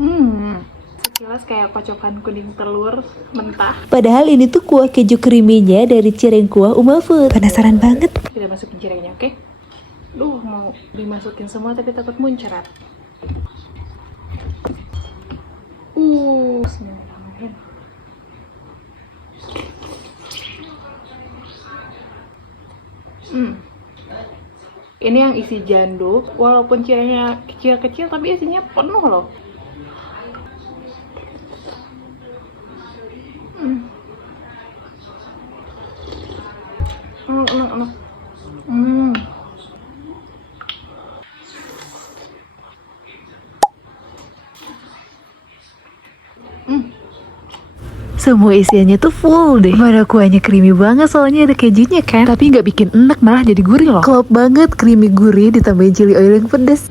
Sekilas kayak kocokan kuning telur mentah. Padahal ini tuh kuah keju creamy-nya dari cireng kuah Uma Food. Penasaran banget. Kita masukin cirengnya, oke? Duh, mau dimasukin semua tapi takut muncrat. Bismillahirrahmanirrahim. Ini yang isi janduk, walaupun cirengnya kecil-kecil tapi isinya penuh loh. Enak. Semua isiannya tuh full deh. Mana kuahnya creamy banget soalnya ada kejunya kan. Tapi nggak bikin enak, malah jadi gurih loh. Klop banget, creamy gurih ditambahin chili oil yang pedas.